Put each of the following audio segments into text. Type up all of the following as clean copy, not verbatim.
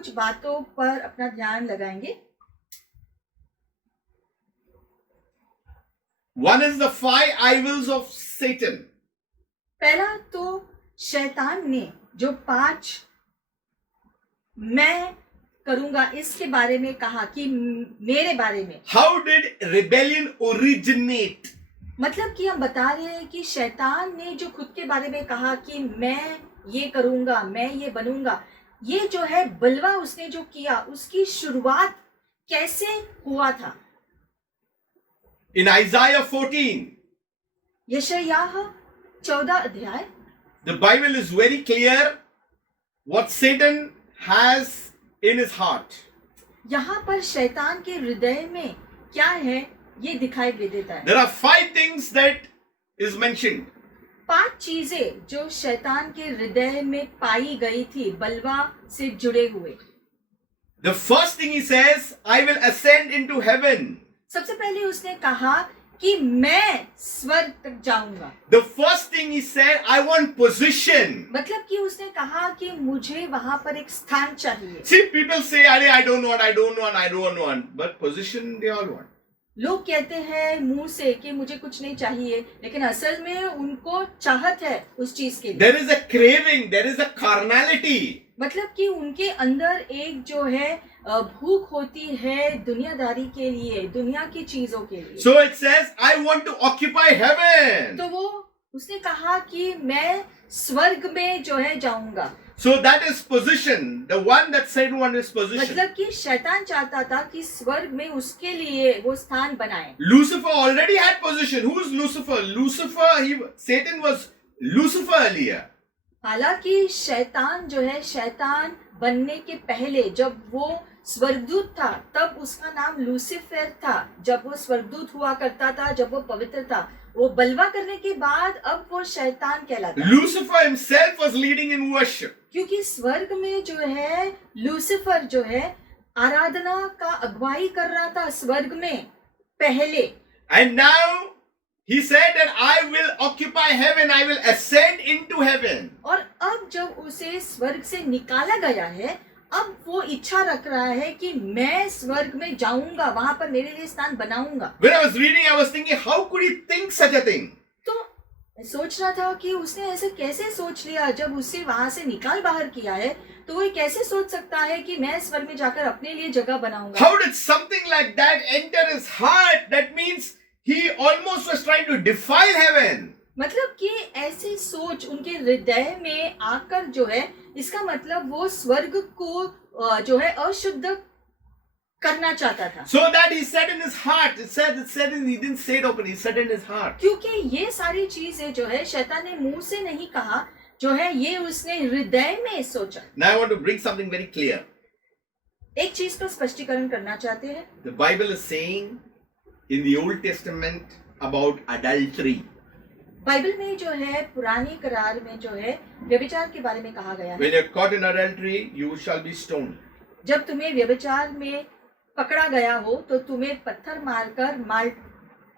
कुछ बातों पर अपना ध्यान लगाएंगे। One is the 5 evils of Satan. पहला तो शैतान ने जो 5 मैं करूंगा इसके बारे में कहा कि मेरे बारे में। How did rebellion originate? मतलब कि हम बता रहे हैं कि शैतान ने जो खुद के बारे में कहा कि मैं ये करूंगा, मैं ये बनूंगा, ये जो है बलवा उसने जो किया उसकी शुरुआत कैसे हुआ था। In Isaiah 14, यशायाह 14 अध्याय, the Bible is very clear what Satan has in his heart. यहाँ पर शैतान के हृदय में क्या है ये दिखाई दे देता है। There are 5 things that is mentioned. 5 चीजें जो शैतान के हृदय में पाई गई थी बलवा से जुड़े हुए। The first thing he says, I will ascend into heaven. सबसे पहले उसने कहा कि मैं स्वर्ग तक जाऊंगा। The first thing he said, I want position. मतलब कि उसने कहा कि मुझे वहां पर एक स्थान चाहिए। See, people say, I don't want. But position they all want. लोग कहते हैं मुंह से कि मुझे कुछ नहीं चाहिए, लेकिन असल में उनको चाहत है उस चीज के लिए। There is a craving, there is a carnality. मतलब कि उनके अंदर एक जो है भूख होती है दुनियादारी के लिए, दुनिया की चीजों के लिए। So it says, I want to occupy heaven. तो वो उसने कहा कि मैं स्वर्ग में जो है जाऊंगा। So that is position. The one that Satan wanted is position. मतलब कि शैतान चाहता था कि स्वर्ग में उसके लिए वो स्थान बनाए। Lucifer already had position. Who is Lucifer? Satan was Lucifer earlier. हालांकि शैतान जो है, शैतान बनने के पहले जब वो स्वर्गदूत था तब उसका नाम लूसीफर था। जब वो स्वर्गदूत हुआ करता था, जब वो पवित्र था, वो बलवा करने के बाद अब वो शैतान कहलाता है। Lucifer himself was leading in worship. क्योंकि स्वर्ग में जो है लूसीफर जो है आराधना का अगुवाई कर रहा था स्वर्ग में पहले। And now he said that I will occupy heaven, I will ascend into heaven. और अब जब उसे स्वर्ग से निकाला गया है, अब वो इच्छा रख रहा है कि मैं स्वर्ग में जाऊंगा, वहां पर मेरे लिए स्थान बनाऊंगा। When I was reading, I was thinking, how could he think such a thing? तो मैं सोच रहा था कि उसने ऐसे कैसे सोच लिया। जब उसे वहां से निकाल बाहर किया है तो वो कैसे सोच सकता है कि मैं स्वर्ग में जाकर अपने लिए जगह बनाऊंगा। How did something like that enter his heart? That means he almost was trying to defile heaven. मतलब कि ऐसी सोच उनके हृदय में आकर जो है, इसका मतलब वो स्वर्ग को जो है अशुद्ध करना चाहता था। So that he said in his heart. It said he didn't say it openly. He said in his heart. क्योंकि ये सारी चीजें जो है शैतान ने मुंह से नहीं कहा, जो है ये उसने हृदय में सोचा। Now I want to bring something very clear. एक चीज का स्पष्टीकरण करना चाहते हैं। The Bible is saying in the Old Testament about adultery. Bible में जो है पुराने करार में जो है व्यभिचार के बारे में कहा गया है। When you're caught in adultery, you shall be stoned. जब तुम्हें व्यभिचार में पकड़ा गया हो तो तुम्हें पत्थर मारकर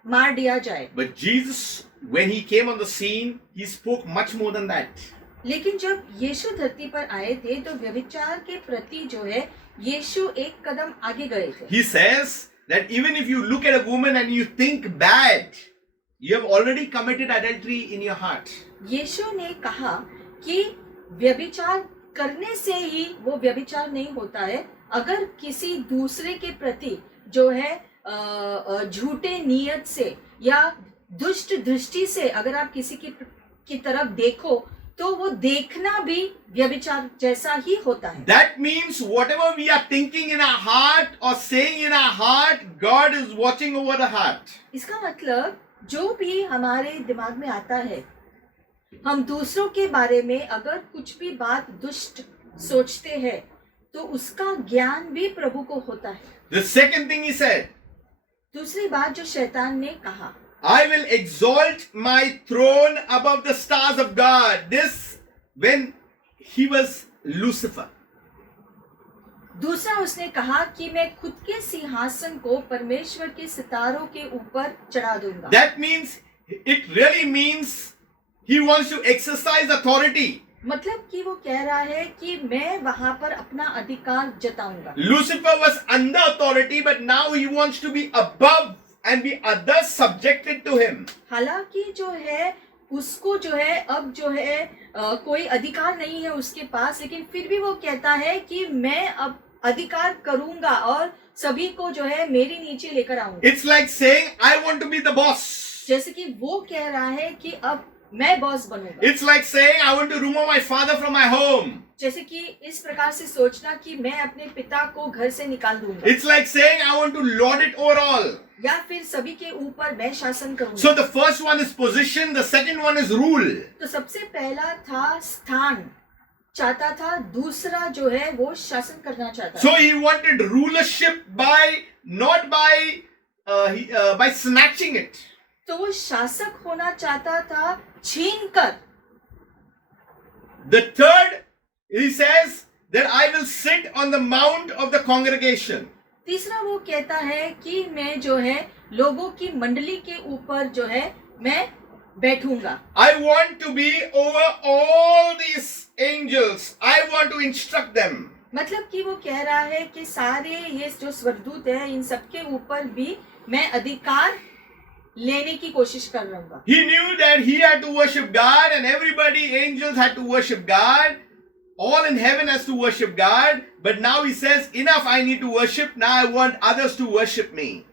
मार दिया जाए। But Jesus, when he came on the scene, he spoke much more than that. लेकिन जब यीशु धरती पर आए थे तो व्यभिचार के प्रति जो है यीशु एक कदम आगे गए थे। He says that even if you look at a woman and you think bad, you have already committed adultery in your heart. यीशु ने कहा कि व्यभिचार करने से ही वो व्यभिचार नहीं होता है। अगर किसी दूसरे के प्रति जो है झूठे नियत से या दुष्ट दृष्टि से अगर आप किसी की तरफ देखो तो वो देखना भी व्यभिचार जैसा ही होता है। That means whatever we are thinking in our heart or saying in our heart, God is watching over the heart. इसका मतलब जो भी हमारे दिमाग में आता है, हम दूसरों के बारे में अगर कुछ भी बात दुष्ट सोचते हैं तो उसका ज्ञान भी प्रभु को होता है। The second thing he said, दूसरी बात जो शैतान ने कहा, I will exalt my throne above the stars of God. This when he was Lucifer. दूसरा उसने कहा कि मैं खुद के सिंहासन को परमेश्वर के सितारों के ऊपर चढ़ा दूंगा। That means, it really means he wants to exercise authority. मतलब कि वो कह रहा है कि मैं वहां पर अपना अधिकार जताऊंगा। Lucifer was under authority, but now he wants to be above and be others subjected to him. हालांकि जो है उसको जो है अब जो है कोई अधिकार नहीं है उसके पास, लेकिन फिर भी वो कहता है कि मैं अब अधिकार करूंगा और सभी को जो है मेरे नीचे लेकर आऊंगा। It's like saying, I want to be the boss. जैसे कि वो कह रहा है कि अब मैं बॉस बनूंगा। It's like saying, I want to remove my father from my home. जैसे कि इस प्रकार से सोचना कि मैं अपने पिता को घर से निकाल दूंगा, It's like saying, I want to lord it over all. या फिर सभी के ऊपर मैं शासन करूंगा। So the first one is position, the second one is rule. तो सबसे पहला था स्थान चाहता था, दूसरा जो है वो शासन करना चाहता So था। he wanted rulership not by snatching it. तो वो शासक होना चाहता था छीन कर। The third, he says that I will sit on the mount of the congregation. तीसरा वो कहता है कि मैं जो है लोगों की मंडली के ऊपर जो है मैं बैठूंगा। I want to be over all these angels. I want to instruct them. मतलब कि वो कह रहा है कि सारे ये जो स्वर्गदूत है इन सबके ऊपर भी मैं अधिकार लेने की कोशिश कर रहा हूँ। He knew that he had to worship God and everybody, angels had to worship God. All in heaven has to worship God. But now he says, enough, I need to worship. Now I want others to worship me.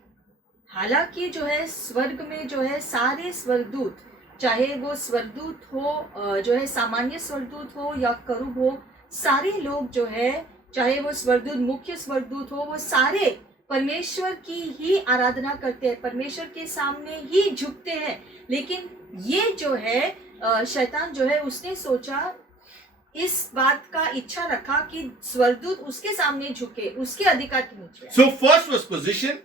हालांकि जो है स्वर्ग में जो है सारे स्वर्गदूत, चाहे वो स्वर्गदूत हो जो है सामान्य स्वर्गदूत हो या करूब हो, सारे लोग जो है चाहे वो स्वर्गदूत मुख्य स्वर्गदूत हो, वो सारे परमेश्वर की ही आराधना करते हैं, परमेश्वर के सामने ही झुकते हैं। लेकिन ये जो है शैतान जो है उसने सोचा, इस बात का इच्छा रखा कि स्वर्गदूत उसके सामने झुके, उसके अधिकार के नीचे। So first was position.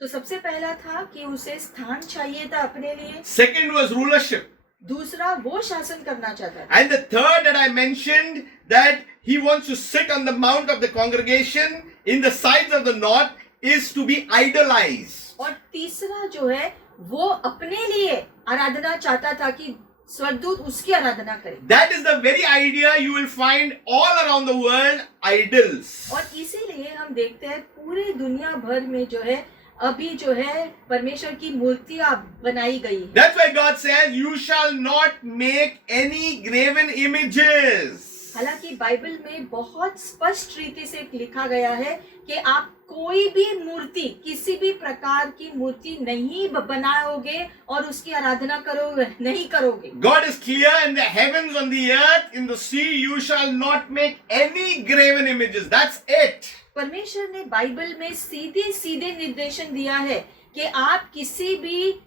तो सबसे पहला था कि उसे स्थान चाहिए था अपने लिए। Second was rulership. दूसरा वो शासन करना चाहता था। And the third that I mentioned, that he wants to sit on the mount of the congregation in the sides of the north, is to be idolized. और तीसरा जो है वो अपने लिए आराधना चाहता था कि स्वर्गदूत उसकी आराधना करे। That is the very idea you will find all around the world, idols. और इसीलिए हम देखते हैं पूरे दुनिया भर में जो है अभी जो है परमेश्वर की मूर्तियां बनाई गई है। That's why God says, you shall not make any graven images. हालांकि बाइबल में बहुत स्पष्ट रीति से लिखा गया है कि आप कोई भी मूर्ति, किसी भी प्रकार की मूर्ति नहीं बनाओगे और उसकी आराधना नहीं करोगे। God is clear, in the heavens, on the earth, in the sea, you shall not make any graven images. That's it. परमेश्वर ने बाइबल में सीधे सीधे निर्देशन दिया है कि आप किसी भी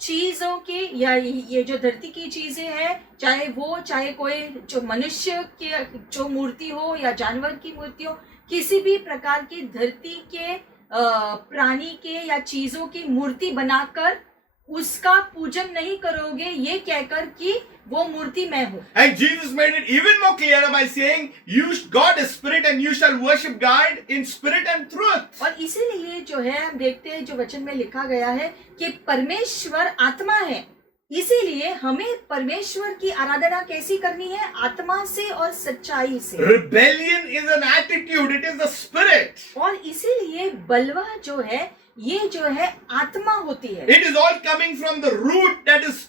चीजों के, या ये जो धरती की चीजें हैं, चाहे कोई जो मनुष्य की जो मूर्ति हो या जानवर की मूर्ति हो, किसी भी प्रकार की धरती के प्राणी के या चीजों की मूर्ति बनाकर उसका पूजन नहीं करोगे, ये कहकर कि वो मूर्ति मैं हूँ। And Jesus made it even more clearer by saying, God is spirit and you shall worship God in spirit and truth. और इसीलिए जो है हम देखते हैं जो वचन में लिखा गया है कि परमेश्वर आत्मा है, इसीलिए हमें परमेश्वर की आराधना कैसी करनी है? आत्मा से और सच्चाई से। Rebellion is an attitude, it is the spirit. और इसीलिए बलवा जो है ये जो है आत्मा होती है। It is all coming from the root, that is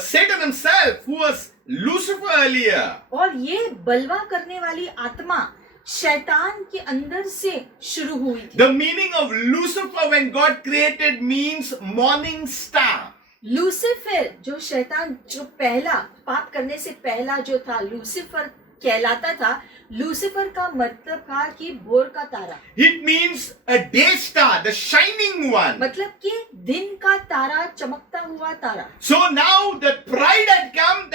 Satan himself, who was Lucifer earlier. और ये बलवा करने वाली आत्मा शैतान के अंदर से शुरू हुई थी। The meaning of Lucifer when God created means morning star. Lucifer जो शैतान जो पहला पाप करने से पहला जो था लूसीफर कहलाता था, लूसीफर का मतलब था कि भोर का तारा। It means a day star, the shining one. मतलब कि दिन का तारा, चमकता हुआ तारा। So now the pride had come,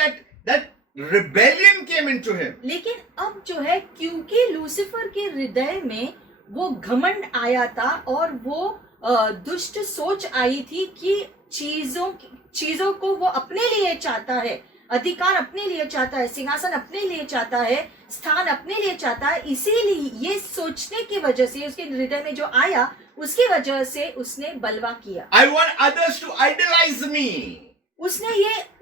that rebellion came into him. लेकिन अब जो है क्योंकि लूसीफर के हृदय में वो घमंड आया था और वो दुष्ट सोच आई थी कि चीजों को वो अपने लिए चाहता है, अधिकार अपने लिए चाहता है, सिंहासन अपने लिए चाहता है, स्थान अपने लिए चाहता है। इसीलिए ये सोचने की वजह से उसके हृदय में जो आया, उसकी वजह से उसने बलवा किया। I want others to idolize me. उसने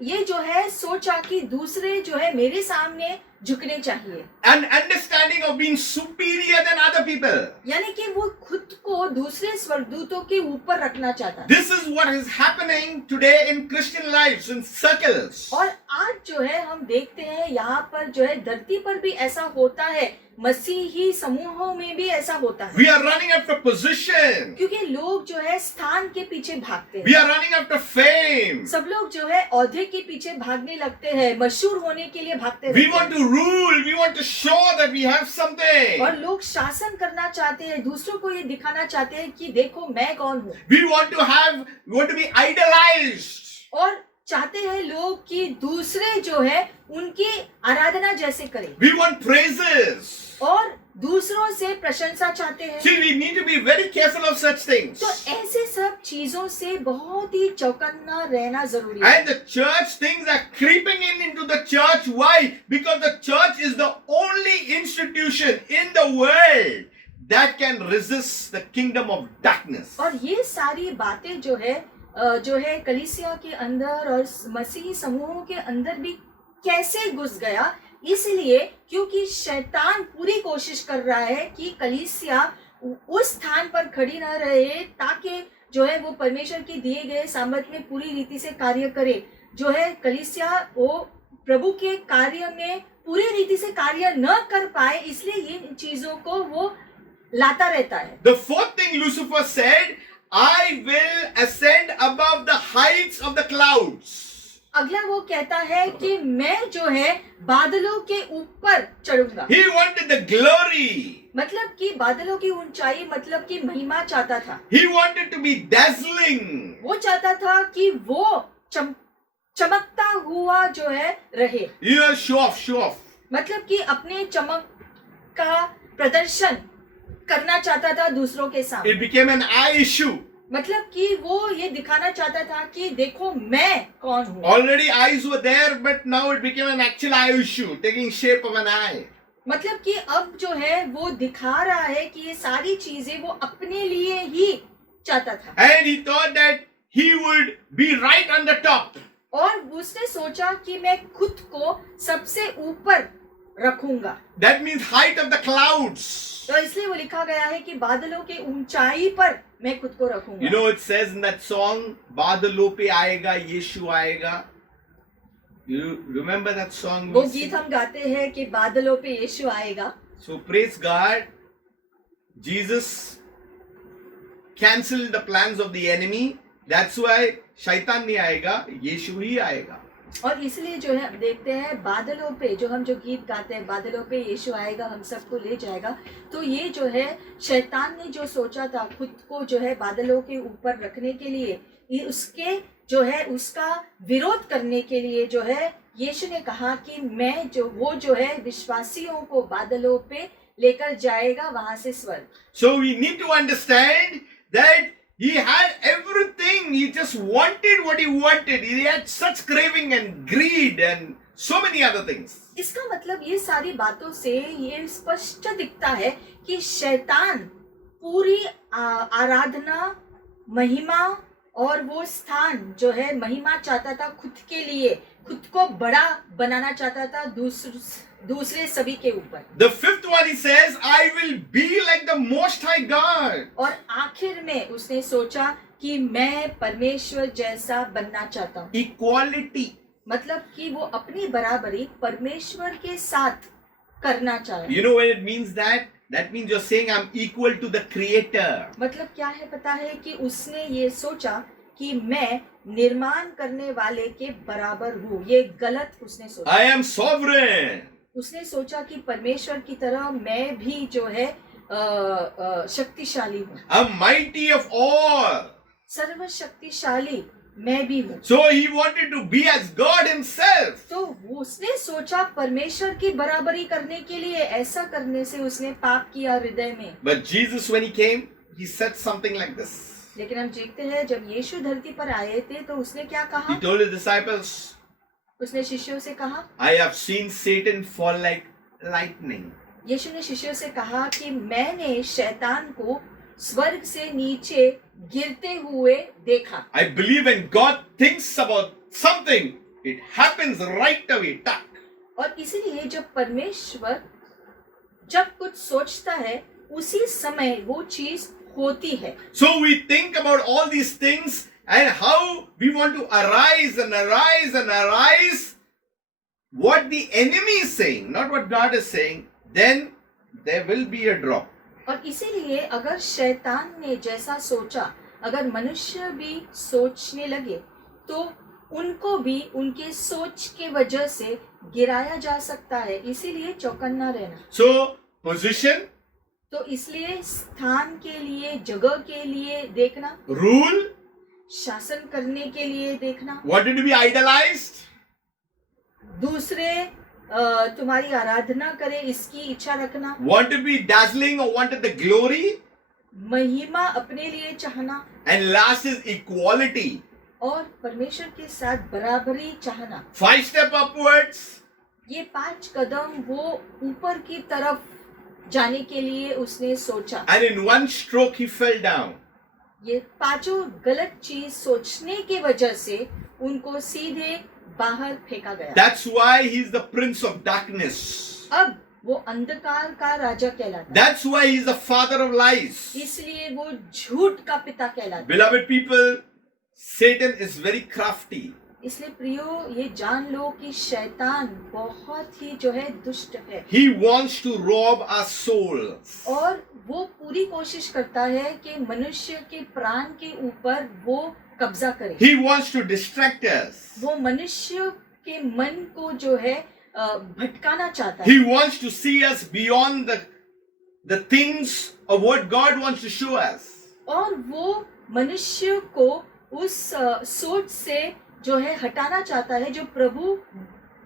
ये जो है सोचा कि दूसरे जो है मेरे सामने झुकने चाहिए, An understanding of being superior than other people. यानी कि वो खुद को दूसरे स्वर्गदूतों के ऊपर रखना चाहता था। This is what is happening today in Christian lives, in circles. और आज जो है हम देखते हैं यहाँ पर जो है धरती पर भी ऐसा होता है, मसीही समूहों में भी ऐसा होता है, We are running after position. क्योंकि लोग जो है स्थान के पीछे भागते We हैं। are running after fame. सब लोग जो है औहदे के पीछे भागने लगते हैं, मशहूर होने के लिए भागते We रहते want हैं। to rule. We want to show that we have something. और लोग शासन करना चाहते हैं, दूसरों को ये दिखाना चाहते हैं कि देखो मैं कौन हूँ। We want to be idolized. और चाहते हैं लोग कि दूसरे जो है उनकी आराधना जैसे करें, We want praises. और दूसरों से प्रशंसा चाहते हैं। See, we need to be very careful of such things. तो ऐसे सब चीजों से बहुत ही चौकन्ना रहना जरूरी है। And the church things are creeping into the church. Why? Because the church is the only institution in the world that can resist the kingdom of darkness. और ये सारी बातें जो है कलीसिया के अंदर और मसीही समूहों के अंदर भी कैसे घुस गया, इसलिए क्योंकि शैतान पूरी कोशिश कर रहा है कि कलीसिया उस स्थान पर खड़ी न रहे ताकि जो है वो परमेश्वर के दिए गए सामर्थ में पूरी रीति से कार्य करे। जो है कलीसिया वो प्रभु के कार्य में पूरी रीति से कार्य न कर पाए, इसलिए इन चीजों को वो लाता रहता है। The fourth thing Lucifer said, I will ascend above the heights of the clouds. अगला वो कहता है कि मैं जो है बादलों के ऊपर चढ़ूंगा। He wanted the glory. मतलब कि बादलों की ऊंचाई मतलब कि महिमा चाहता था। He wanted to be dazzling. वो चाहता था कि वो चमकता हुआ जो है रहे, Show off. मतलब कि अपने चमक का प्रदर्शन करना चाहता था दूसरों के सामने। It became an eye issue. मतलब कि वो ये दिखाना चाहता था कि देखो मैं कौन हूँ। Already eyes were there, but now it became an actual eye issue, taking shape of an eye. मतलब कि अब जो है वो दिखा रहा है कि ये सारी चीजें वो अपने लिए ही चाहता था। And he thought that he would be right on the top. और उसने सोचा कि मैं खुद को सबसे ऊपर रखूंगा। That means height of the clouds. तो इसलिए वो लिखा गया है कि बादलों के ऊंचाई पर मैं खुद को रखूंगा। You know, it says in that song, बादलों पे आएगा यीशु आएगा. You remember that song? वो गीत हम गाते हैं कि बादलों पे यीशु आएगा। So praise God. Jesus canceled the plans of the enemy. That's why शैतान नहीं आएगा, यीशु ही आएगा. और इसलिए जो है देखते हैं बादलों पे जो हम जो गीत गाते हैं, बादलों पे यीशु आएगा हम सबको ले जाएगा। तो ये जो है शैतान ने जो सोचा था खुद को जो है बादलों के ऊपर रखने के लिए, ये उसके जो है उसका विरोध करने के लिए जो है यीशु ने कहा कि मैं जो है विश्वासियों को बादलों पे लेकर जाएगा वहां से स्वर्ग। So we need to understand that he had everything. He just wanted what he wanted. He had such craving and greed and so many other things. इसका मतलब ये सारी बातों से ये स्पष्ट दिखता है कि शैतान पूरी आराधना, महिमा और वो स्थान जो है महिमा चाहता था खुद के लिए, खुद को बड़ा बनाना चाहता था दूसरे सभी के ऊपर। The fifth one he says, I will be like the Most High God. और आखिर में उसने सोचा कि मैं परमेश्वर जैसा बनना चाहता हूँ। Equality. मतलब कि वो अपनी बराबरी परमेश्वर के साथ करना चाहे। You know what it means that? That means you're saying I'm equal to the Creator. मतलब क्या है पता है कि उसने ये सोचा कि मैं निर्माण करने वाले के बराबर हूँ। ये गलत उसने सोचा। I am sovereign. उसने सोचा कि परमेश्वर की तरह मैं भी जो है शक्तिशाली हूँ, I'm mighty of all. सर्वशक्तिशाली मैं भी हूँ। So he wanted to be as God himself. तो उसने सोचा परमेश्वर की बराबरी करने के लिए, ऐसा करने से उसने पाप किया हृदय में। But Jesus, when he came, he said something like this. लेकिन हम देखते हैं जब यीशु धरती पर आए थे तो उसने क्या कहा? He told his disciples, उसने शिष्यों से कहा, I have seen Satan fall like lightning. यीशु ने शिष्यों से कहा कि मैंने शैतान को स्वर्ग से नीचे गिरते हुए देखा। I believe when God thinks about something, it happens right away. Tuck. और इसीलिए जब परमेश्वर जब कुछ सोचता है उसी समय वो चीज होती है. So we think about all these things and how we want to arise and arise and arise what the enemy is saying, not what God is saying, then there will be a drop. और इसीलिए अगर शैतान ने जैसा सोचा, अगर मनुष्य भी सोचने लगे तो उनको भी उनके सोच के वजह से गिराया जा सकता है. इसीलिए चौकन्ना रहना. So position, तो इसलिए स्थान के लिए, जगह के लिए देखना, rule, शासन करने के लिए देखना, wanted to be idolized, दूसरे तुम्हारी आराधना करे इसकी इच्छा रखना, want to be dazzling or wanted the glory, महिमा अपने लिए चाहना, and last is equality. और परमेश्वर के साथ बराबरी चाहना. 5 step upwards, ये 5 कदम वो ऊपर की तरफ जाने के लिए उसने सोचा. and in one stroke he fell down. ये पांचों गलत चीज सोचने की वजह से उनको सीधे बाहर फेंका गया. That's why he's the prince of darkness. अब वो अंधकार का राजा कहलाता है. That's why he's the father of lies. इसलिए वो झूठ का पिता कहलाता है. Beloved people, Satan is very crafty. इसलिए प्रियो ये जान लो कि शैतान बहुत ही जो है दुष्ट है. He wants to rob our souls. और वो पूरी कोशिश करता है कि मनुष्य के प्राण के ऊपर वो कब्जा करे. He wants to distract us. वो मनुष्य के मन को जो है भटकाना चाहता है. He wants to see us beyond the things of what God wants to show us. और वो मनुष्य को उस सोच से जो है हटाना चाहता है जो प्रभु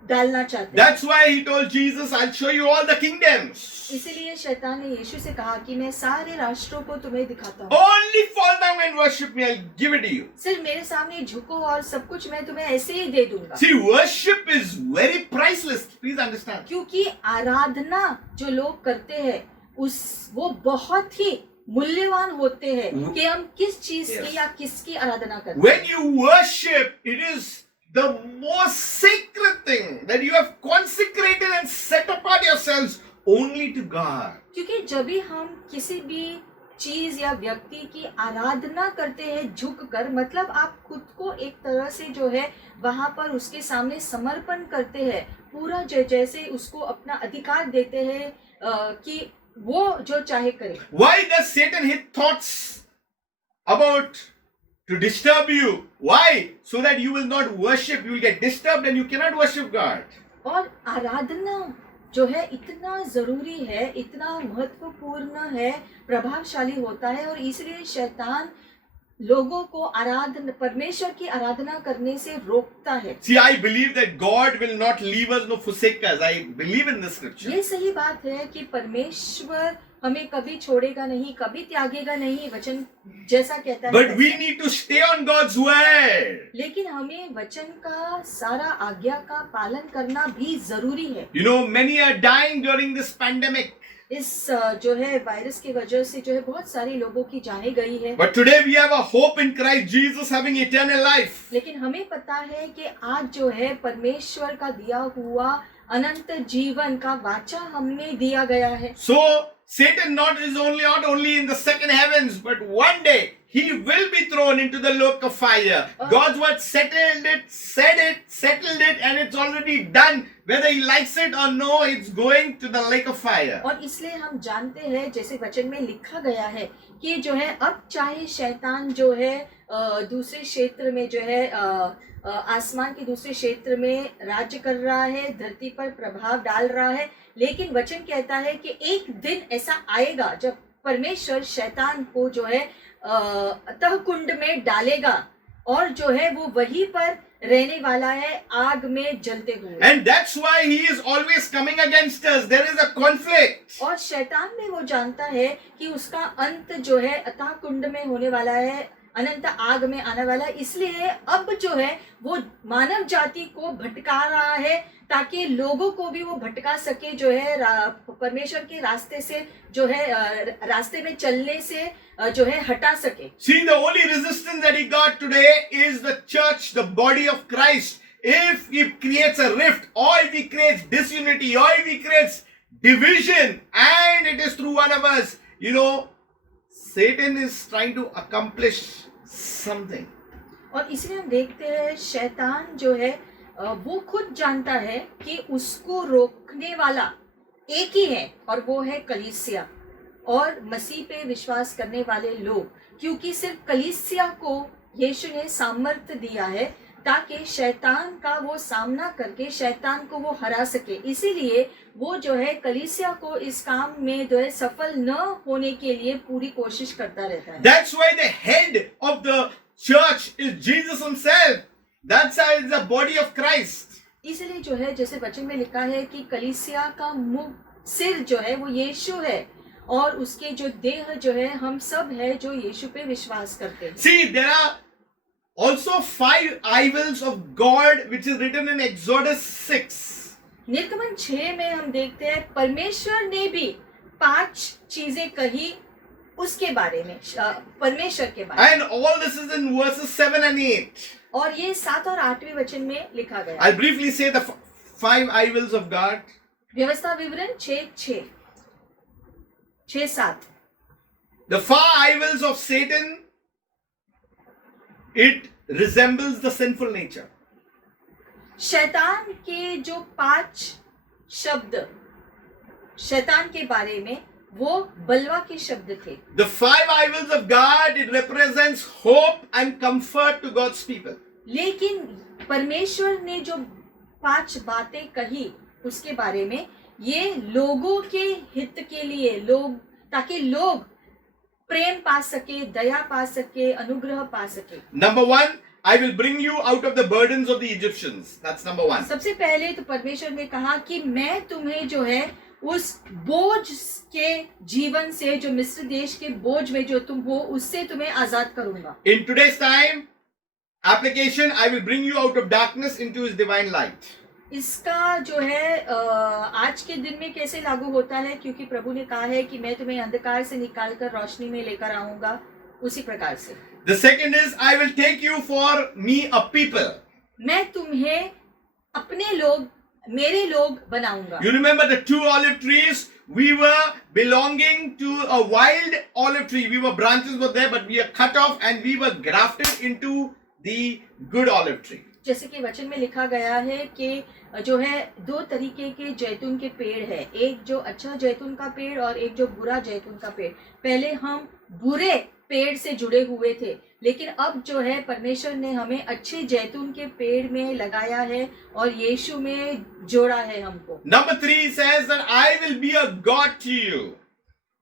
डालना चाहते हैं. That's why he told Jesus, I'll show you all the kingdoms. इसीलिए शैतान ने यीशु से कहा कि मैं सारे राष्ट्रों को तुम्हें दिखाता हूँ. Only fall down and worship me, I'll give it to you. सिर्फ मेरे सामने झुको और सब कुछ मैं तुम्हें ऐसे ही दे दूंगा. See, worship is very priceless. Please understand. क्योंकि आराधना जो लोग करते हैं वो बहुत ही मूल्यवान होते हैं कि हम किस चीज की या किसकी आराधना करते हैं. When you worship, it is the most sacred thing that you have consecrated and set apart yourselves only to God. क्योंकि जब भी हम किसी भी चीज या व्यक्ति की आराधना करते हैं झुक कर, मतलब आप खुद को एक तरह से जो है वहां पर उसके सामने समर्पण करते हैं, पूरा जैसे उसको अपना अधिकार देते हैं कि वो जो चाहे करे. Why does Satan hit thoughts about to disturb you? Why? So that you will not worship, you will get disturbed and you cannot worship God. और आराधना जो है इतना जरूरी है, इतना महत्वपूर्ण है, प्रभावशाली होता है और इसलिए शैतान लोगों को परमेश्वर की आराधना करने से रोकता है. See, I believe that God will not leave us nor forsake us. I believe in this scripture. ये सही बात है कि परमेश्वर हमें कभी छोड़ेगा नहीं, कभी त्यागेगा नहीं, वचन जैसा कहता है. But we need to stay on God's word. लेकिन हमें वचन का सारा आज्ञा का पालन करना भी जरूरी है. You know, many are dying during this pandemic. इस जो है वायरस की वजह से जो है बहुत सारे लोगों की जाने गई है. But today we have a hope in Christ Jesus having eternal life. लेकिन हमें पता है कि आज जो है परमेश्वर का दिया हुआ अनंत जीवन का वाचा हमें दिया गया है. So Satan not only in the second heavens, but one day he will be thrown into the lake of fire. God's word settled it, and it's already done. Whether he likes it or no, it's going to the lake of fire. और इसलिए हम जानते हैं जैसे वचन में लिखा गया है कि जो है अब चाहे शैतान जो है दूसरे क्षेत्र में जो है आसमान के दूसरे क्षेत्र में राज्य कर रहा है, धरती पर प्रभाव डाल रहा है, लेकिन वचन कहता है कि एक दिन ऐसा आएगा जब परमेश्वर शैतान को जो है तह कुंड में डालेगा और जो है वो वहीं पर रहने वाला है आग में जलते हुए. And that's why he is always coming against us. There is a conflict. और शैतान में वो जानता है कि उसका अंत जो है अतः कुंड में होने वाला है, अनंत आग में आने वाला है. इसलिए अब जो है वो मानव जाति को भटका रहा है ताकि लोगों को भी वो भटका सके, जो है परमेश्वर के रास्ते से जो है रास्ते में चलने से जो है हटा सके. See, the only resistance that he got today is the church, the body of Christ, if he creates a rift, or if he creates disunity, or if he creates division, and it is through one of us, Satan is trying to accomplish something. और इसलिए हम देखते हैं शैतान जो है वो खुद जानता है कि उसको रोकने वाला एक ही है और वो है कलीसिया और मसीह पे विश्वास करने वाले लोग, क्योंकि सिर्फ कलीसिया को यीशु ने सामर्थ्य दिया है ताकि शैतान का वो सामना करके शैतान को वो हरा सके। इसीलिए वो जो है कलीसिया को इस काम में जो है सफल न होने के लिए पूरी कोशिश करता रहता है। That's why the head of the church is Jesus himself. That's how it's the body of Christ. इसलिए जो है जैसे वचन में लिखा है कि कलीसिया का मुख सिर जो है वो यीशु है और उसके जो देह जो है हम सब है जो यीशु पे विश्वास करते हैं। See, there are also 5 I wills of God which is written in Exodus 6. निर्गमन 6 में हम देखते हैं परमेश्वर ने भी 5 चीजें कही उसके बारे में, परमेश्वर के बारे में। And all this is in verses 7 and 8. और ये 7 और 8वें वचन में लिखा गया। I'll briefly say the 5 I wills of God. व्यवस्था विवरण 6:7। The 5 I wills of Satan, it resembles the sinful nature. शैतान के जो 5 शब्द शैतान के बारे में वो बलवा के शब्द थे। The 5 I wills of God, it represents hope and comfort to God's people. लेकिन परमेश्वर ने जो 5 बातें कही उसके बारे में ये लोगों के हित के लिए, लोग ताकि लोग प्रेम पा सके, दया पा सके, अनुग्रह पा सके। Number 1, I will bring you out of the burdens of the Egyptians. That's number 1. सबसे पहले तो परमेश्वर ने कहा कि मैं तुम्हें जो है उस बोझ के जीवन से, जो मिस्र देश के बोझ में जो तुम हो उससे तुम्हें आजाद करूंगा। In today's time, application, I will bring you out of darkness into his divine light. इसका जो है आज के दिन में कैसे लागू होता है, क्योंकि प्रभु ने कहा है कि मैं तुम्हें अंधकार से निकालकर रोशनी में लेकर आऊंगा, उसी प्रकार से। The second is, I will take you for me a people. मैं तुम्हें अपने लोग, मेरे लोग बनाऊंगा। You remember the 2 olive trees? We were belonging to a wild olive tree. We were branches were there, but we are cut off and we were grafted into the good olive tree. जैसे कि वचन में लिखा गया है कि जो है 2 तरीके के जैतून के पेड़ है, एक जो अच्छा जैतून का पेड़ और एक जो बुरा जैतून का पेड़। पहले हम बुरे पेड़ से जुड़े हुए थे, लेकिन अब जो है परमेश्वर ने हमें अच्छे जैतून के पेड़ में लगाया है और यीशु में जोड़ा है हमको। Number 3 says that I will be a God to you.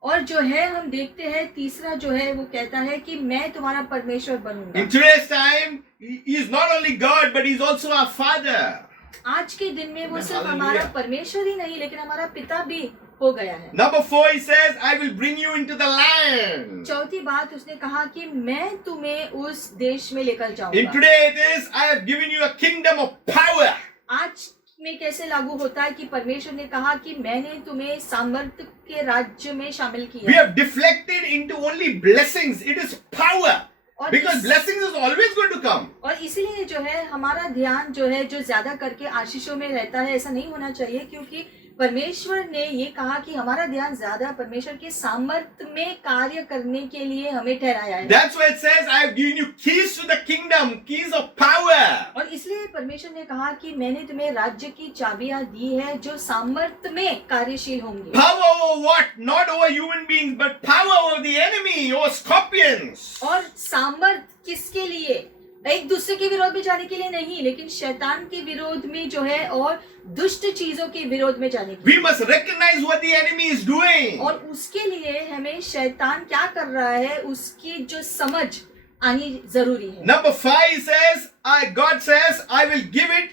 और जो है हम देखते हैं तीसरा जो है वो कहता है कि मैं तुम्हारा परमेश्वर बनूंगा। In today's time, he is not only God, but he is also our Father. आज के दिन में वो सिर्फ हमारा परमेश्वर ही नहीं लेकिन हमारा पिता भी हो गया है। Number 4, he says, I will bring you into the land. चौथी बात उसने कहा कि मैं तुम्हें उस देश में लेकर In जाऊंगा। today it is, I have given you a kingdom of power. आज में कैसे लागू होता है कि परमेश्वर ने कहा कि मैंने तुम्हें सामर्थ्य के राज्य में शामिल We किया। have deflected into only blessings. It is power. और Because blessings is always going to come. और इसीलिए जो है हमारा ध्यान जो है जो ज्यादा करके आशीषों में रहता है, ऐसा नहीं होना चाहिए, क्योंकि परमेश्वर ने ये कहा कि हमारा ध्यान ज्यादा परमेश्वर के सामर्थ्य में कार्य करने के लिए हमें ठहराया है। That's why it says, I have given you keys to the kingdom, keys of power. और इसलिए परमेश्वर ने कहा कि मैंने तुम्हें राज्य की चाबियां दी है जो सामर्थ्य में कार्यशील होंगी। Power over what? Not over human beings, but power over the enemy, over scorpions. और सामर्थ्य किसके लिए? एक दूसरे के विरोध में जाने के लिए नहीं, लेकिन शैतान के विरोध में जो है और दुष्ट चीजों के विरोध में जाने के लिए। We must recognize what the enemy is doing. और उसके लिए हमें शैतान क्या कर रहा है उसकी जो समझ आनी जरूरी है। Number 5 says, God says, I will give it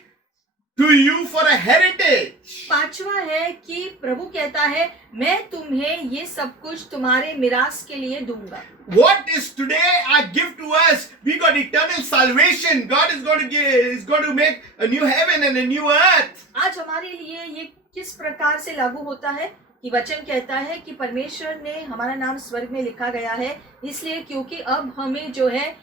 to you for a heritage. 5वां है कि प्रभु कहता है मैं तुम्हें ये सब कुछ तुम्हारे मिरास के लिए दूंगा। What is today our gift to us? We got eternal salvation. God is going to make a new heaven and a new earth. आज हमारे लिए ये किस प्रकार से लागू होता है? कि वचन कहता है कि परमेश्वर ने हमारा नाम स्वर्ग में लिखा गया है, इसलिए क्योंकि अब हमें जो है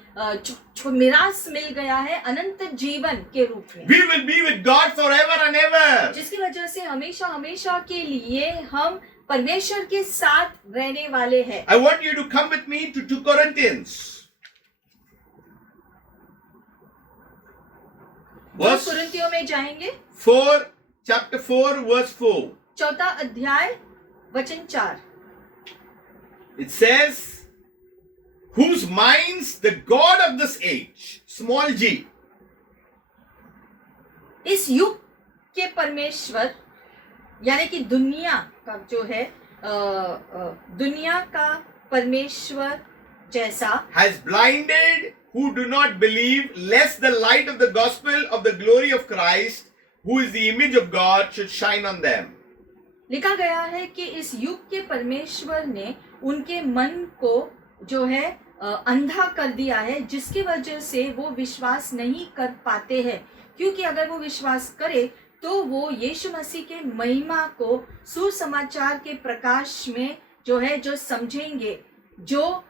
मिरास मिल गया है अनंत जीवन के रूप में, We will be with God forever and ever. जिसकी वजह से हमेशा हमेशा के लिए हम परमेश्वर के साथ रहने वाले हैं। I want you to come with me to 2 Corinthians. Verse कुरिन्थियों में जाएंगे, 4, chapter 4, verse 4. 4 अध्याय वचन 4। It says, whose minds the God of this age, small g, इस युग के परमेश्वर यानी कि दुनिया का जो है दुनिया का परमेश्वर जैसा has blinded who do not believe, lest the light of the gospel of the glory of Christ, who is the image of God, should shine on them. लिखा गया है कि इस युग के परमेश्वर ने उनके मन को जो है अंधा कर दिया है, जिसकी वजह से वो विश्वास नहीं कर पाते हैं, क्योंकि अगर वो विश्वास करे तो वो यीशु मसीह के महिमा को सुसमाचार के प्रकाश में जो है जो समझेंगे, जो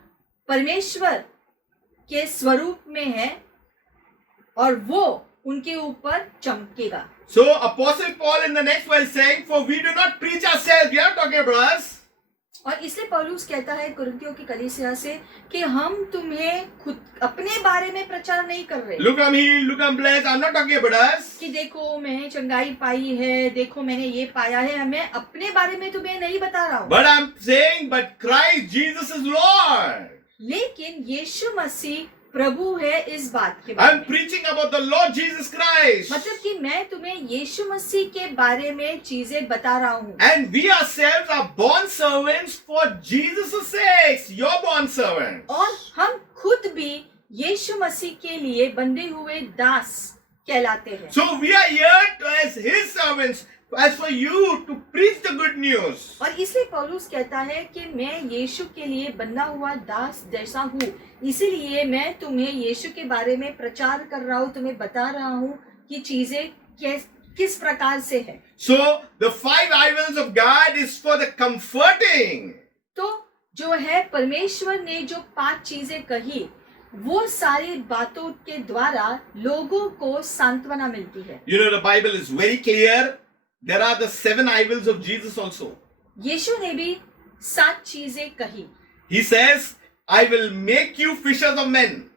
परमेश्वर के स्वरूप में है और वो उनके ऊपर चमकेगा। So Apostle Paul in the next verse saying, for we do not preach ourselves, we are not talking about us. और इसलिए पौलुस कहता है कुरिन्थियों की कलीसिया से कि हम तुम्हें खुद अपने बारे में प्रचार नहीं कर रहे। Look, I'm healed, look, I'm blessed, I'm not talking about us. कि देखो मैंने चंगाई पाई है, देखो मैंने ये पाया है, मैं अपने बारे में तुम्हें नहीं बता रहा हूँ। But I'm saying, but Christ Jesus is Lord. लेकिन यीशु मसीह प्रभु है इस बात के बारे I'm में। preaching about the Lord Jesus Christ. मतलब कि मैं तुम्हें यीशु मसीह के बारे में चीजें बता रहा हूँ। And we ourselves are born servants for Jesus' sake. You're born servants. और हम खुद भी यीशु मसीह के लिए बंधे हुए दास कहलाते हैं। So we are here as His servants, as for you to preach the good news. और इसलिए पौलुस कहता है कि मैं यीशु के लिए बंधा हुआ दास जैसा हूँ, इसीलिए मैं तुम्हें यीशु के बारे में प्रचार कर रहा हूँ, तुम्हें बता रहा हूँ कि चीजें किस प्रकार से है। So the 5 I-wills of God is for the comforting. तो जो है परमेश्वर ने जो 5 चीजें कही, वो सारी बातों के द्वारा लोगों को सांत्वना मिलती है। You know, the Bible is very clear. There are the 7 I-wills of Jesus also. यीशु ने भी 7 चीजें कही। He says, I will make you fishers of men.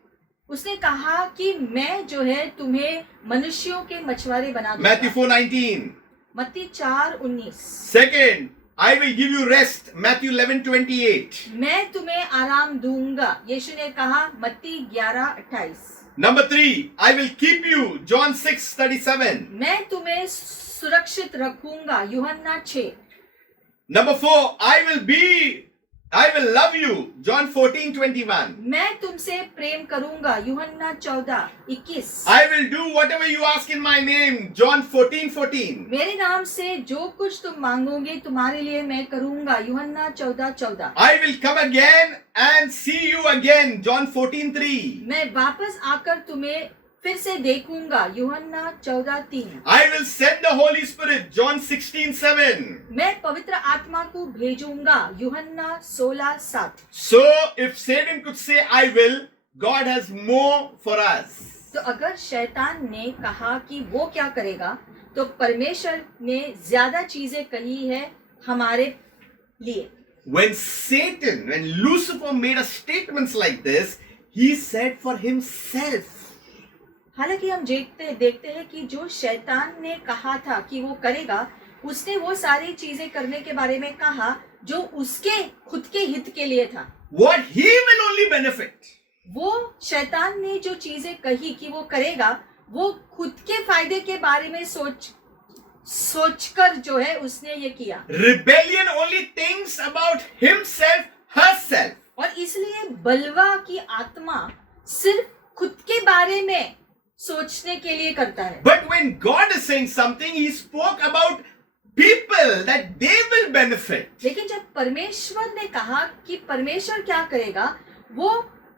उसने कहा कि मैं जो है तुम्हें मनुष्यों के मछुआरे बना Matthew दूंगा। 4:19. मत्ती 4:19। Second, I will give you rest. Matthew 11:28. मैं तुम्हें आराम दूंगा, यीशु ने कहा मत्ती 11:28। Number 3, I will keep you. John 6:37. मैं तुम्हें सुरक्षित रखूंगा, यूहन्ना 6। Number 4, I will love you. John 14:21. मैं तुमसे प्रेम करूंगा, यूहन्ना 14:21। I will do whatever you ask in my name. John 14:14. मेरे नाम से जो कुछ तुम मांगोगे तुम्हारे लिए मैं करूंगा, यूहन्ना 14:14। I will come again and see you again. John 14:3. मैं वापस आकर तुम्हें फिर से देखूंगा, यूहन्ना 14:3। I will send the Holy Spirit. John 16:7. मैं पवित्र आत्मा को भेजूंगा, यूहन्ना 16:7। So if Satan could say I will, God has more for us. तो अगर शैतान ने कहा कि वो क्या करेगा, तो परमेश्वर ने ज्यादा चीजें कही है हमारे लिए। When Lucifer made a statements like this, he said for himself. हालांकि हम देखते हैं कि जो शैतान ने कहा था कि वो करेगा, उसने वो सारी चीजें करने के बारे में कहा जो उसके खुद के हित के लिए था। What he will only benefit. वो शैतान ने जो चीजें कही कि वो करेगा, वो खुद के फायदे के बारे में सोचकर जो है उसने ये किया। Rebellion only thinks about himself, herself. और इसलिए बलवा की आत्मा सिर्फ खुद के बारे में सोचने के लिए करता है। But when God is saying something, he spoke about people that they will benefit. लेकिन जब परमेश्वर ने कहा कि परमेश्वर क्या करेगा, वो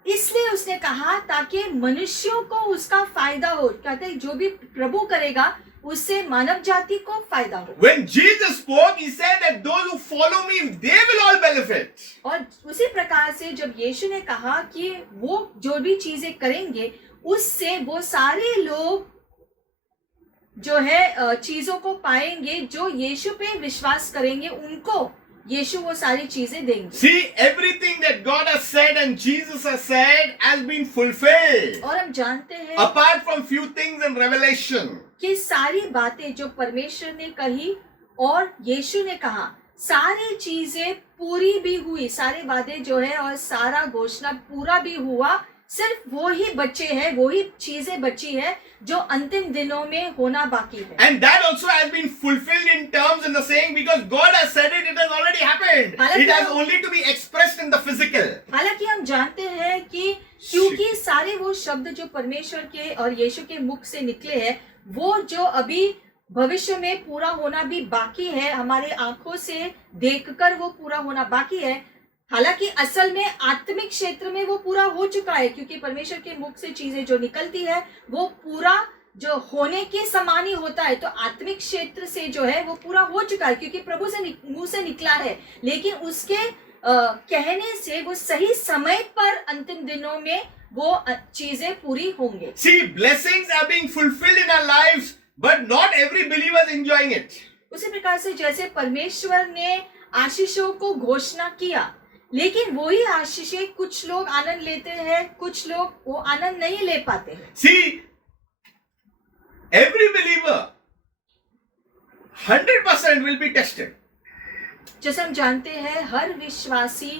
इसलिए उसने कहा ताकि मनुष्यों को उसका फायदा हो। कहते हैं जो भी प्रभु करेगा उससे मानव जाति को फायदा हो। When Jesus spoke, he said that those who follow me, they will all benefit. और उसी प्रकार से जब यीशु ने कहा कि वो जो भी चीजें करेंगे उससे वो सारे लोग जो है चीजों को पाएंगे, जो यीशु पे विश्वास करेंगे उनको यीशु वो सारी चीजें देंगे। See, everything that God has said and Jesus has said has been fulfilled. और हम जानते हैं Apart from few things in Revelation. कि सारी बातें जो परमेश्वर ने कही और यीशु ने कहा, सारी चीजें पूरी भी हुई, सारे वादे जो है और सारा घोषणा पूरा भी हुआ। सिर्फ वो ही बचे हैं, वो ही चीजें बची है जो अंतिम दिनों में होना बाकी है। And that also has been fulfilled in terms in the saying, because God has said it, it has already happened. It has only to be expressed in the physical. हालांकि हम जानते हैं कि क्योंकि सारे वो शब्द जो परमेश्वर के और यीशु के मुख से निकले हैं, वो जो अभी भविष्य में पूरा होना भी बाकी है, हमारे आंखों से देखकर वो पूरा होना बाकी है। हालांकि असल में आत्मिक क्षेत्र में वो पूरा हो चुका है, क्योंकि परमेश्वर के मुख से चीजें जो निकलती है वो पूरा जो होने के समान ही होता है। तो आत्मिक क्षेत्र से जो है वो पूरा हो चुका है, क्योंकि प्रभु से मुंह से निकला है। लेकिन उसके कहने से वो सही समय पर अंतिम दिनों में वो चीजें पूरी होंगे। See, blessings are being fulfilled in our lives, but not every believer is enjoying it. उसी प्रकार से जैसे परमेश्वर ने आशीषों को घोषणा किया, लेकिन वही आशीषें कुछ लोग आनंद लेते हैं, कुछ लोग वो आनंद नहीं ले पाते हैं। See, every believer 100% will be tested. जैसे हम जानते हैं हर विश्वासी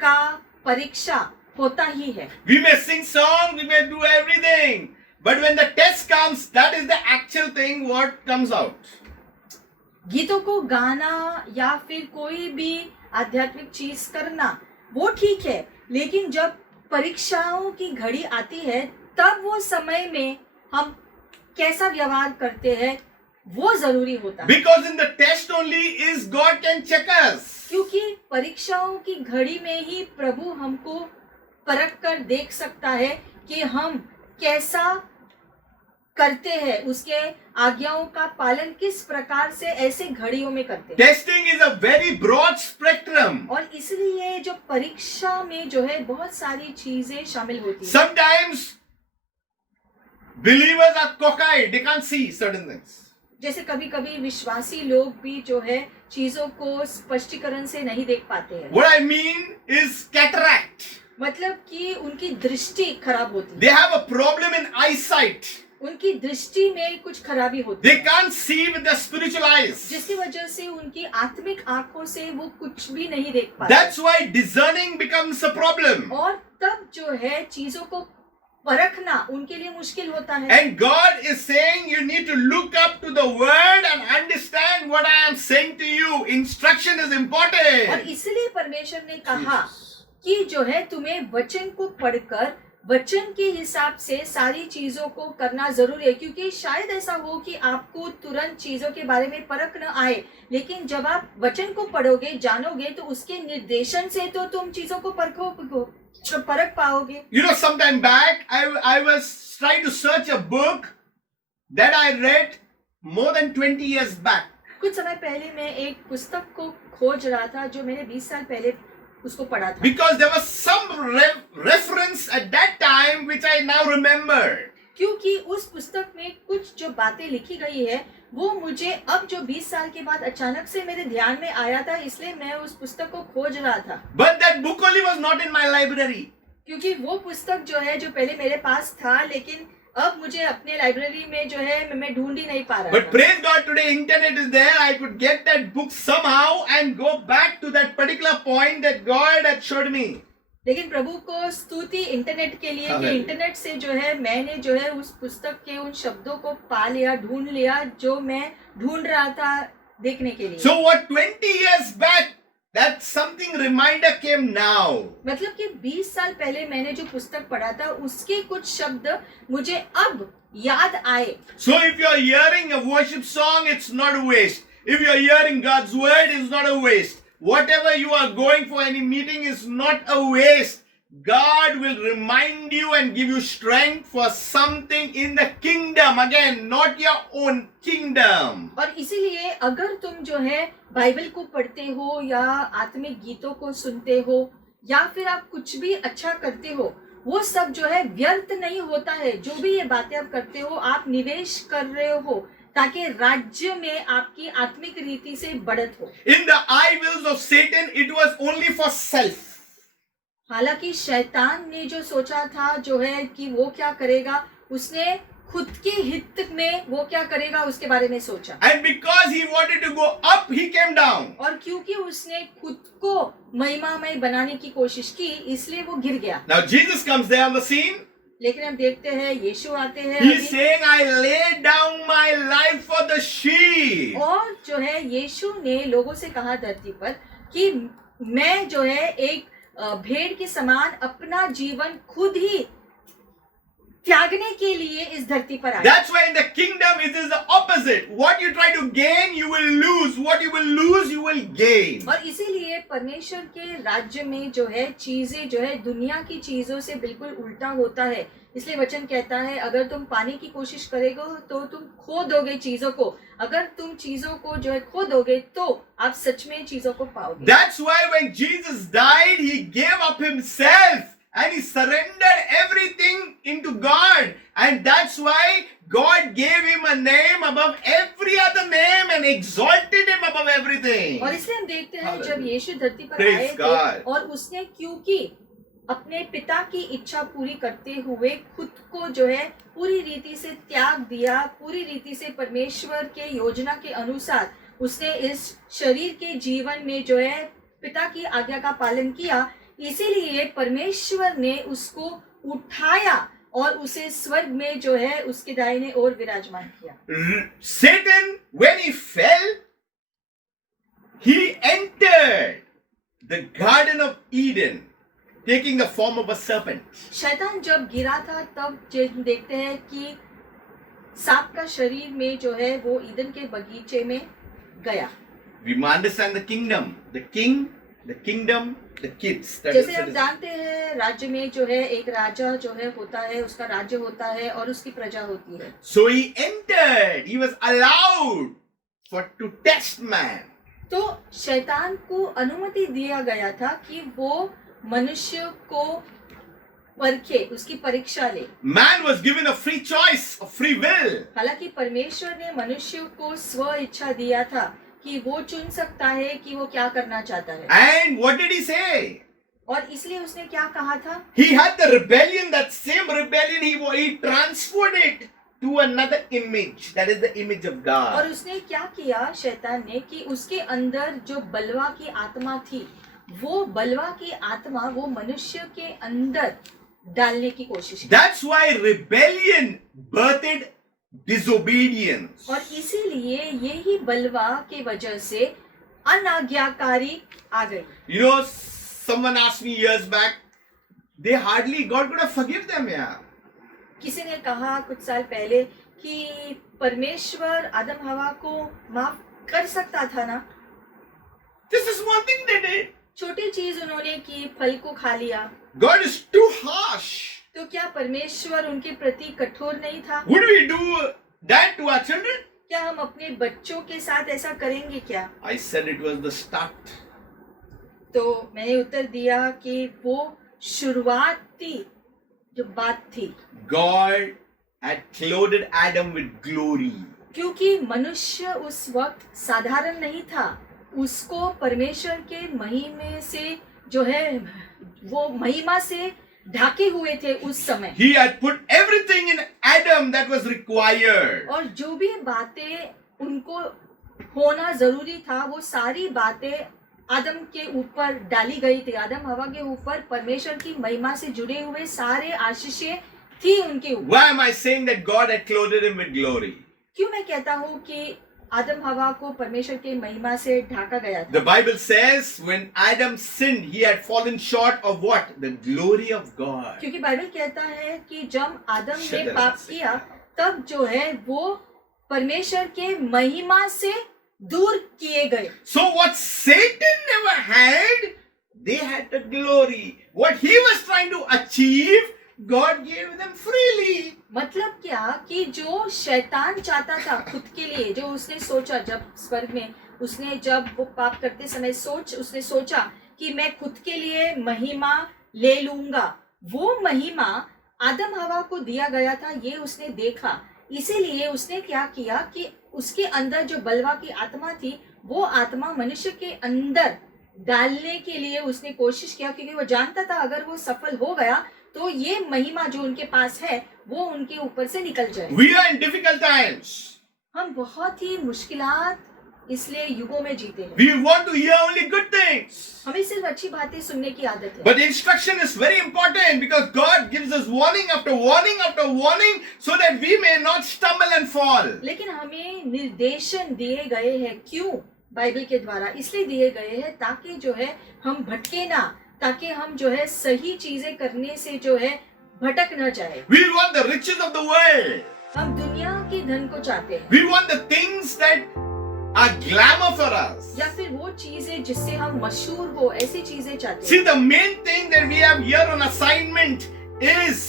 का परीक्षा होता ही है। We may sing songs, we may do everything, but when the test comes, that is the actual thing what comes out. गीतों को गाना या फिर कोई भी आध्यात्मिक चीज करना वो ठीक है, लेकिन जब परीक्षाओं की घड़ी आती है तब वो समय में हम कैसा व्यवहार करते हैं वो जरूरी होता है। Because in the test only is God can check us. क्योंकि परीक्षाओं की घड़ी में ही प्रभु हमको परख कर देख सकता है कि हम कैसा करते हैं, उसके आज्ञाओं का पालन किस प्रकार से ऐसे घड़ियों में करते हैं। Testing is a very broad spectrum. और इसलिए जो परीक्षा में जो है बहुत सारी चीजें शामिल होती हैं। Sometimes believers are cockeyed, they can't see certain things. जैसे कभी कभी विश्वासी लोग भी जो है चीजों को स्पष्टीकरण से नहीं देख पाते हैं। What I mean is cataract. मतलब कि उनकी दृष्टि खराब होती है। They have a problem in eyesight. उनकी दृष्टि में कुछ खराबी होती They है, can't see with their spiritual eyes. जिसकी वजह से उनकी आत्मिक आंखों से वो कुछ भी नहीं देख पाते। That's why discerning becomes a problem. और तब जो है चीजों को परखना उनके लिए मुश्किल होता है। And God is saying you need to look up to the word and understand what I am saying to you. Instruction is और important. इसलिए परमेश्वर ने कहा कि जो है तुम्हें वचन को पढ़कर वचन के हिसाब से सारी चीजों को करना जरूरी है, क्योंकि शायद ऐसा हो कि आपको तुरंत चीजों के बारे में परख न आए, लेकिन जब आप वचन को पढ़ोगे जानोगे तो उसके निर्देशन से तो तुम चीजों को परख पाओगे। You know, sometime back, I was trying to search a book that I read more than 20 years back. कुछ समय पहले मैं एक पुस्तक को खोज रहा था जो मैंने 20 साल पहले उसको पढ़ा था, Because there was some reference at that time which I now remember. क्योंकि उस पुस्तक में कुछ जो बातें लिखी गई है वो मुझे अब जो 20 साल के बाद अचानक से मेरे ध्यान में आया था, इसलिए मैं उस पुस्तक को खोज रहा था। But that book only was not in my library. क्योंकि वो पुस्तक जो है जो पहले मेरे पास था, लेकिन अब मुझे अपने लाइब्रेरी में जो है मैं ढूंढ ही नहीं पा रहा But था। praise God, today internet is there. I could get that book somehow and go back to that particular point that God had showed me. लेकिन प्रभु को स्तुति इंटरनेट के लिए कि इंटरनेट से जो है मैंने जो है उस पुस्तक के उन शब्दों को पा लिया, ढूंढ लिया जो मैं ढूंढ रहा था देखने के लिए। So what 20 years back, that something reminder came now. मतलब कि 20 साल पहले मैंने जो पुस्तक पढ़ा था उसके कुछ शब्द मुझे अब याद आए। So if you are hearing a worship song, it's not a waste. If you are hearing God's word, it's not a waste. Whatever you are going for any meeting is not a waste. God will remind you and give you strength for something in the kingdom. Again, not your own kingdom. और इसीलिए अगर तुम जो है Bible को पढ़ते हो या आत्मिक गीतों को सुनते हो या फिर आप कुछ भी अच्छा करते हो, वो सब जो है व्यर्थ नहीं होता है। जो भी ये बातें आप करते हो, आप निवेश कर रहे हो ताकि राज्य में आपकी आत्मिक रीति से बढ़त हो। In the eye wills of Satan, it was only for self. हालांकि शैतान ने जो सोचा था जो है कि वो क्या करेगा, उसने खुद के हित में वो क्या करेगा उसके बारे में सोचा। And because he wanted to go up, he came down. और क्योंकि उसने खुद को महिमामय बनाने की कोशिश की, इसलिए वो गिर गया। Now Jesus comes there on the scene. लेकिन हम देखते हैं यीशु आते हैं He's अभी, saying, I lay down my life for the sheep. और जो है यीशु ने लोगों से कहा धरती पर कि मैं जो है एक भेड़ के समान अपना जीवन खुद ही त्यागने के लिए इस धरती पर आया। That's why in the kingdom it is the opposite. What you try to gain, you will lose. What you will lose, you will gain. और इसीलिए परमेश्वर के राज्य में जो है चीजें जो है दुनिया की चीजों से बिल्कुल उल्टा होता है। इसलिए वचन कहता है अगर तुम पाने की कोशिश करोगे तो तुम खो दोगे चीजों को, अगर तुम चीजों को जो है खो दोगे तो आप सच में चीजों को पाओगे। That's why when Jesus died, he gave up himself and he surrendered everything into God. And that's why God gave him a name above every other name and exalted him above everything. और इसलिए हम देखते हैं जब यीशु धरती पर Praise आए थे God. और उसने क्योंकि अपने पिता की इच्छा पूरी करते हुए खुद को जो है पूरी रीति से त्याग दिया, पूरी रीति से परमेश्वर के योजना के अनुसार उसने इस शरीर के जीवन में जो है पिता की आज्ञा का पालन किया, इसीलिए परमेश्वर ने उसको उठाया और उसे स्वर्ग में जो है उसके दाहिने ओर विराजमान किया। Satan, when he fell, he entered the Garden of Eden, taking the form of a serpent. शैतान जब गिरा था तब देखते हैं कि सांप का शरीर में जो है वो ईदन के बगीचे में गया। We understand the kingdom, the king, the kingdom, the kids. That जैसे is हम जानते हैं राज्य में जो है एक राजा जो है होता है, उसका राज्य होता है और उसकी प्रजा होती है। So he entered. He was allowed to test man. तो शैतान को अनुमति दिया गया था कि वो मनुष्य को परखे, उसकी परीक्षा ले। Man was given a free choice, a free will. हालांकि परमेश्वर ने मनुष्य को स्व इच्छा दिया था कि वो चुन सकता है कि वो क्या करना चाहता है। And what did he say? और इसलिए उसने क्या कहा था? He had the rebellion, that same rebellion, he transferred it to another image. That is the image of और God. उसने क्या किया शैतान ने कि उसके अंदर जो बलवा की आत्मा थी, वो बलवा की आत्मा वो मनुष्य के अंदर डालने की कोशिश की। That's why rebellion birthed disobedience. और इसीलिए यही बलवा के वजह से अनाज्ञाकारी आ गई। You know, someone asked me years back, God could have forgive them, yeah. किसी ने कहा कुछ साल पहले कि परमेश्वर आदम हवा को माफ कर सकता था ना। This is one thing they did. छोटी चीज उन्होंने की, फल को खा लिया। God is too harsh. तो क्या परमेश्वर उनके प्रति कठोर नहीं था? Would we do that to our children? क्या हम अपने बच्चों के साथ ऐसा करेंगे क्या? I said it was the start. तो मैंने उत्तर दिया कि वो शुरुआती जो बात थी। God had clothed Adam with glory. क्योंकि मनुष्य उस वक्त साधारण नहीं था, उसको परमेश्वर के महिमा से जो है वो महिमा से ढाके हुए थे उस समय। He had put everything in Adam that was required. और जो भी बातें उनको होना जरूरी था वो सारी बातें आदम के ऊपर डाली गई थी। आदम हवा के ऊपर परमेश्वर की महिमा से जुड़े हुए सारे आशीषें थी उनके ऊपर। Why am I saying that God had clothed him with glory? क्यों मैं कहता हूँ कि आदम हवा को परमेश्वर के महिमा से ढाका गया था? The Bible says when Adam sinned, he had fallen short of what? The glory of God. क्योंकि बाइबल कहता है कि जब आदम ने पाप किया तब जो है वो परमेश्वर के महिमा से दूर किए गए। So what Satan never had, they had the glory. what he was trying to achieve, God gave them freely. मतलब क्या कि जो शैतान चाहता था खुद के लिए, जो उसने सोचा जब स्वर्ग में उसने जब वो पाप करते समय उसने सोचा कि मैं खुद के लिए महिमा ले लूंगा, वो महिमा आदम हवा को दिया गया था, ये उसने देखा। इसीलिए उसने क्या किया कि उसके अंदर जो बलवा की आत्मा थी, वो आत्मा मनुष्य के अंदर डालने के लिए उसने कोशिश किया, क्योंकि वो जानता था अगर वो सफल हो गया तो ये महिमा जो उनके पास है वो उनके ऊपर से निकल जाए। We are in difficult times. हम बहुत ही मुश्किलात इसलिए युगों में जीते हैं। We want to hear only good things. हमें सिर्फ अच्छी बातें सुनने की आदत है। But instruction is very important because God gives us warning after warning after warning so that we may not stumble and fall. लेकिन हमें निर्देशन दिए गए हैं, क्यों? बाइबल के द्वारा इसलिए दिए गए हैं ताकि जो है हम भटके ना, ताकि हम जो है सही चीजें करने से जो है भटक न जाए। We want the riches of the world. हम दुनिया के धन को चाहते हैं, We want the things that are glamour for us. या फिर वो चीजें जिससे हम मशहूर हो, ऐसी चीजें चाहते हैं। See, the main thing that we have here on assignment is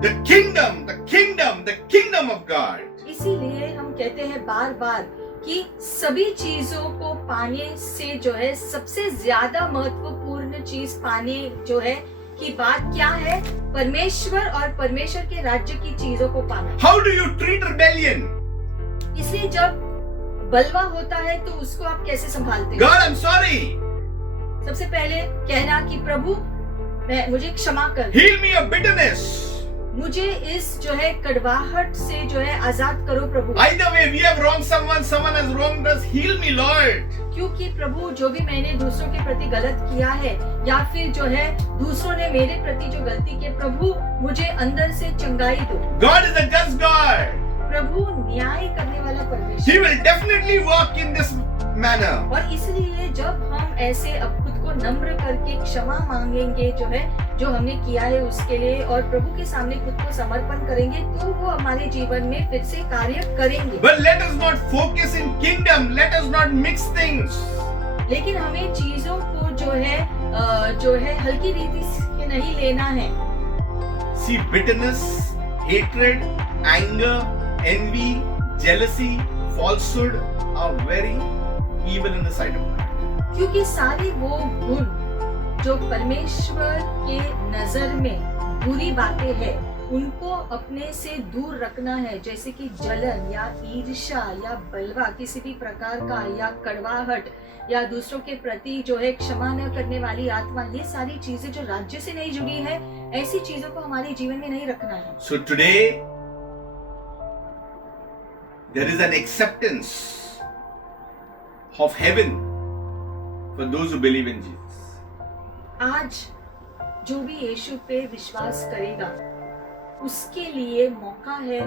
the kingdom, the kingdom, the kingdom of God. इसीलिए हम कहते हैं बार बार कि सभी चीजों को पाने से जो है सबसे ज्यादा महत्वपूर्ण चीज पाने जो है की बात क्या है? परमेश्वर और परमेश्वर के राज्य की चीजों को पाना। How do you treat rebellion? इसलिए जब बलवा होता है तो उसको आप कैसे संभालते हो? God, I'm sorry. सबसे पहले कहना कि प्रभु मुझे क्षमा कर, Heal me of bitterness. मुझे इस जो है कड़वाहट से जो है आजाद करो प्रभु। Either way, we have wronged someone, someone has wronged us. Heal me, Lord. क्योंकि प्रभु जो भी मैंने दूसरों के प्रति गलत किया है या फिर जो है दूसरों ने मेरे प्रति जो गलती की, प्रभु मुझे अंदर से चंगाई दो। God is a just God. प्रभु न्याय करने वाला He परमेश्वर, will definitely work in this manner. और इसलिए जब हम ऐसे अब खुद को नम्र करके क्षमा मांगेंगे जो है जो हमने किया है उसके लिए, और प्रभु के सामने खुद को समर्पण करेंगे, तो वो हमारे जीवन में फिर से कार्य करेंगे। But let us not focus in kingdom. Let us not mix things. लेकिन हमें चीजों को जो है हल्की रीति से नहीं लेना है। See, bitterness, hatred, anger, envy, jealousy, falsehood are very evil in the sight of God. क्योंकि सारे वो गुण जो परमेश्वर के नजर में बुरी बातें हैं, उनको अपने से दूर रखना है, जैसे कि जलन या ईर्ष्या या बलवा किसी भी प्रकार का, या कड़वाहट, या दूसरों के प्रति जो है क्षमा न करने वाली आत्मा, ये सारी चीजें जो राज्य से नहीं जुड़ी है, ऐसी चीजों को हमारे जीवन में नहीं रखना है। So today, there is an acceptance of heaven for those who believe in Jesus. आज जो भी यीशु पे विश्वास करेगा उसके लिए मौका है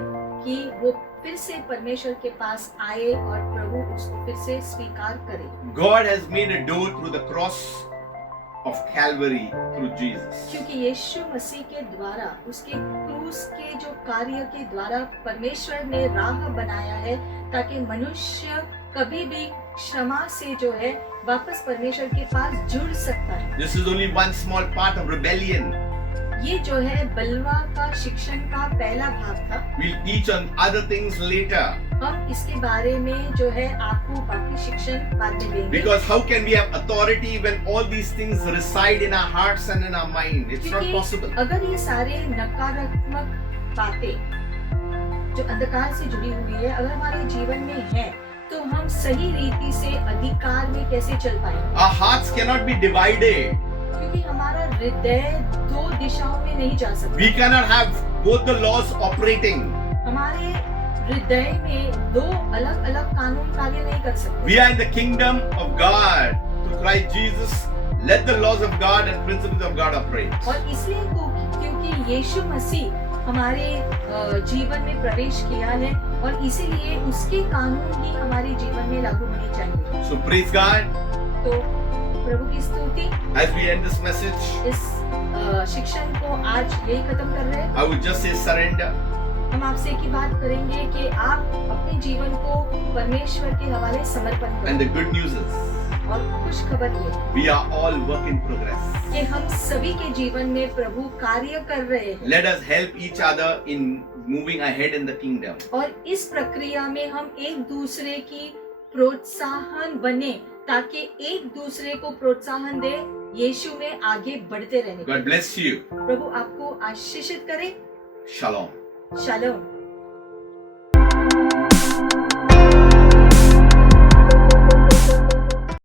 कि वो फिर से परमेश्वर के पास आए और प्रभु उसको फिर से स्वीकार करे। God has made a door through the cross of Calvary through Jesus. क्योंकि यीशु मसीह के द्वारा, उसके क्रूस के जो कार्य के द्वारा परमेश्वर ने राह बनाया है ताकि मनुष्य कभी भी क्षमा से जो है वापस परमेश्वर के पास जुड़ सकता है। This is only one small part of rebellion. ये जो है बलवा का शिक्षण का पहला भाग था। We'll teach on other things later. हम इसके बारे में जो है आपको बाकी शिक्षण बाद में देंगे। Because how can we have authority when all these things reside in our hearts and in our mind? It's not possible. क्योंकि अगर ये सारे नकारात्मक बातें जो अंधकार से जुड़ी हुई है अगर हमारे जीवन में है, तो हम सही रीति से अधिकार में कैसे चल पाएंगे? Our hearts cannot be divided. क्योंकि हमारा हृदय दो दिशाओं में नहीं जा सकता। We cannot have both the laws operating. हमारे हृदय में दो अलग अलग कानून कार्य नहीं कर सकते। We are in the kingdom of God. Through Christ Jesus, let the laws of God and principles of God operate. और इसलिए क्योंकि यीशु मसीह हमारे जीवन में प्रवेश किया है और इसीलिए उसके कानून ही हमारे जीवन में लागू होने चाहिए। So praise God. तो प्रभु की स्तुति। As we end this message, इस शिक्षण को आज यही खत्म कर रहे हैं। I would just say surrender. हम आपसे एक ही बात करेंगे कि आप अपने जीवन को परमेश्वर के हवाले समर्पण करें। And the good news is, और खुश खबर ये we are all work in progress. कि हम सभी के जीवन में प्रभु कार्य कर रहे हैं Let us help each other in moving ahead in the kingdom. और इस प्रक्रिया में हम एक दूसरे की प्रोत्साहन बने ताकि एक दूसरे को प्रोत्साहन दे यीशु में आगे बढ़ते रहने के God bless you. प्रभु आपको आशीषित करे Shalom. शालोम।